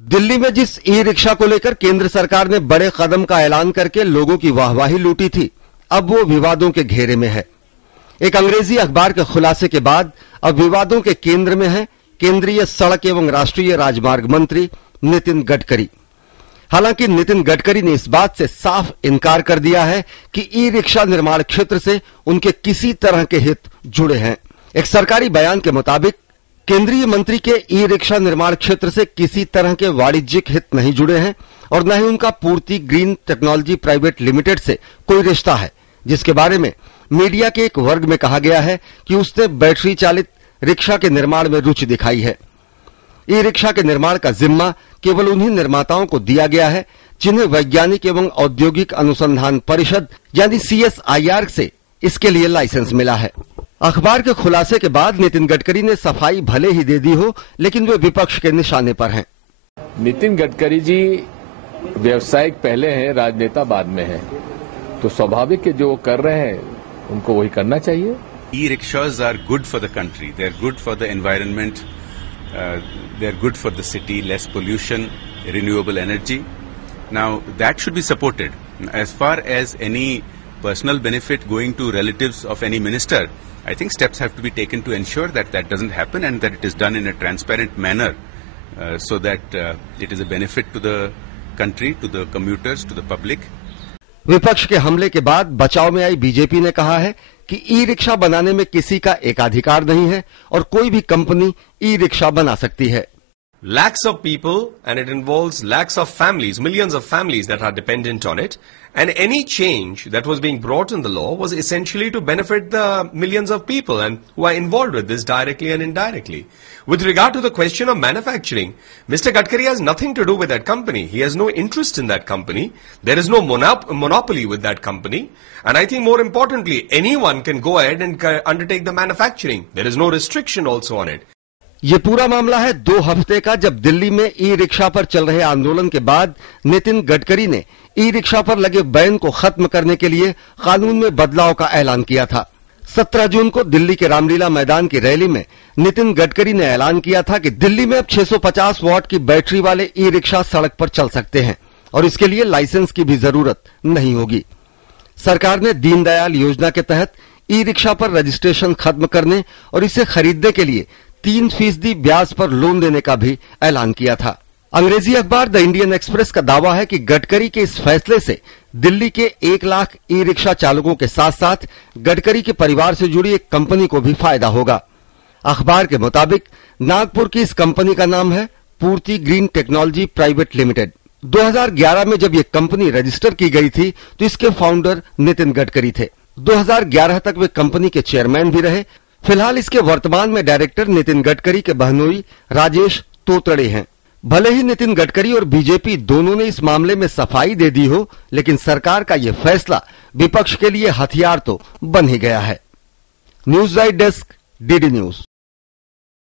दिल्ली में जिस e rickshaw को लेकर केंद्र सरकार ने बड़े कदम का ऐलान करके लोगों की वाहवाही लूटी थी, अब वो विवादों के घेरे में है। एक अंग्रेजी अखबार के खुलासे के बाद अब विवादों के केंद्र में है केंद्रीय सड़क एवं राष्ट्रीय राजमार्ग मंत्री नितिन गडकरी। हालांकि नितिन गडकरी ने इस बात से साफ इनकार कर दिया है कि ई रिक्शा निर्माण क्षेत्र से उनके किसी तरह के हित जुड़े हैं। एक सरकारी बयान के मुताबिक केंद्रीय मंत्री के ई रिक्शा निर्माण क्षेत्र से किसी तरह के वाणिज्यिक हित नहीं जुड़े हैं और न ही उनका पूर्ति ग्रीन टेक्नोलॉजी प्राइवेट लिमिटेड से कोई रिश्ता है, जिसके बारे में मीडिया के एक वर्ग में कहा गया है कि उसने बैटरी चालित रिक्शा के निर्माण में रुचि दिखाई है। ई रिक्शा के निर्माण का जिम्मा केवल उन्हीं निर्माताओं को दिया गया है जिन्हें वैज्ञानिक एवं औद्योगिक अनुसंधान परिषद यानी CSIR से इसके लिए लाइसेंस मिला है। अखबार के खुलासे के बाद नितिन गडकरी ने सफाई भले ही दे दी हो, लेकिन वे विपक्ष के निशाने पर हैं। नितिन गडकरी जी व्यवसायिक पहले हैं, राजनेता बाद में हैं, तो स्वाभाविक है जो कर रहे हैं उनको वही करना चाहिए। E-rickshaws are good for the country. They are good for the environment. They are good for the city. Less pollution, renewable energy. Now that should be supported. As far as any personal benefit going to relatives of any minister, I think steps have to be taken to ensure that that doesn't happen and that it is done in a transparent manner, so that it is a benefit to the country, to the commuters, to the public. विपक्ष के हमले के बाद बचाव में आई BJP ने कहा है कि ई रिक्शा बनाने में किसी का एकाधिकार नहीं है और कोई भी कंपनी ई रिक्शा बना सकती है। Lakhs of people, and it involves lakhs of families, millions of families that are dependent on it, and any change that was being brought in the law was essentially to benefit the millions of people and who are involved with this directly and indirectly. With regard to the question of manufacturing, Mr. Gadkari has nothing to do with that company. He has no interest in that company. There is no monopoly with that company. And I think more importantly, anyone can go ahead and undertake the manufacturing. There is no restriction also on it. ये पूरा मामला है 2 हफ्ते का, जब दिल्ली में e rickshaw पर चल रहे आंदोलन के बाद नितिन गडकरी ने ई रिक्शा पर लगे बैन को खत्म करने के लिए कानून में बदलाव का ऐलान किया था। 17 जून को दिल्ली के रामलीला मैदान की रैली में नितिन गडकरी ने ऐलान किया था कि दिल्ली में अब 650 वॉट की बैटरी वाले ई रिक्शा सड़क पर चल सकते हैं और इसके लिए लाइसेंस की भी जरूरत नहीं होगी। सरकार ने दीनदयाल योजना के तहत ई रिक्शा पर रजिस्ट्रेशन खत्म करने और इसे खरीदने के लिए 3% ब्याज पर लोन देने का भी ऐलान किया था। अंग्रेजी अखबार द इंडियन एक्सप्रेस का दावा है कि गडकरी के इस फैसले से दिल्ली के 1 लाख ई रिक्शा चालकों के साथ साथ गडकरी के परिवार से जुड़ी एक कंपनी को भी फायदा होगा। अखबार के मुताबिक नागपुर की इस कंपनी का नाम है पूर्ति ग्रीन टेक्नोलॉजी प्राइवेट लिमिटेड। 2011 में जब ये कंपनी रजिस्टर की गई थी तो इसके फाउंडर नितिन गडकरी थे। 2011 तक वे कंपनी के चेयरमैन भी रहे। फिलहाल इसके वर्तमान में डायरेक्टर नितिन गडकरी के बहनोई राजेश तोतड़े हैं। भले ही नितिन गडकरी और बीजेपी दोनों ने इस मामले में सफाई दे दी हो, लेकिन सरकार का यह फैसला विपक्ष के लिए हथियार तो बन ही गया है। News right desk, DD news.